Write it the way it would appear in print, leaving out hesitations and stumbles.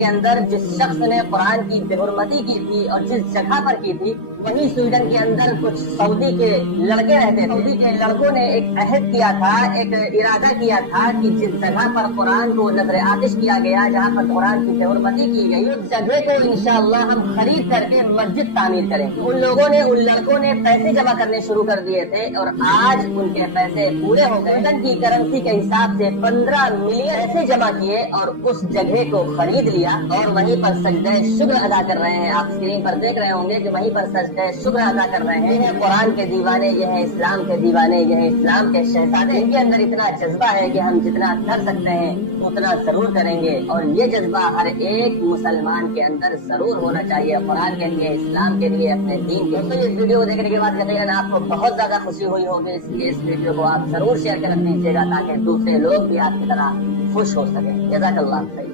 کے اندر جس شخص نے قرآن کی بے حرمتی کی تھی اور جس جگہ پر کی تھی وہیں سویڈن کے اندر کچھ سعودی کے لڑکے رہتے تھے. سعودی کے لڑکوں نے ایک عہد کیا تھا، ایک ارادہ کیا تھا کہ جس جگہ پر قرآن کو نظر آتش کیا گیا، جہاں پر قرآن کی بے حرمتی کی گئی، اس جگہ کو انشاءاللہ ہم خرید کر کے مسجد تعمیر کریں. ان لوگوں نے، ان لڑکوں نے پیسے جمع کرنے شروع کر دیے تھے اور آج ان کے پیسے پورے ہو گئے. سویڈن کی کرنسی کے حساب سے 15 ملین پیسے جمع کیے اور اس جگہ کو خرید لیا اور وہیں پر سجدہ شکر ادا کر رہے ہیں. آپ اسکرین پر دیکھ رہے ہوں گے کہ وہیں پر سجدہ شکر ادا کر رہے ہیں. یہ قرآن کے دیوانے، یہ ہیں اسلام کے دیوانے، یہ ہیں اسلام کے شہزادے. ان کے اندر اتنا جذبہ ہے کہ ہم جتنا کر سکتے ہیں اتنا ضرور کریں گے، اور یہ جذبہ ہر ایک مسلمان کے اندر ضرور ہونا چاہیے، قرآن کے لیے، اسلام کے لیے، اپنے دین کے لیے. اس ویڈیو کو دیکھنے کے بعد یقیناً آپ کو بہت زیادہ خوشی ہوئی ہوگی، اس لیے اس ویڈیو کو آپ ضرور شیئر کر دیجیے گا تاکہ دوسرے لوگ بھی آپ کی طرح خوش ہو سکیں. جزاک اللہ خیر.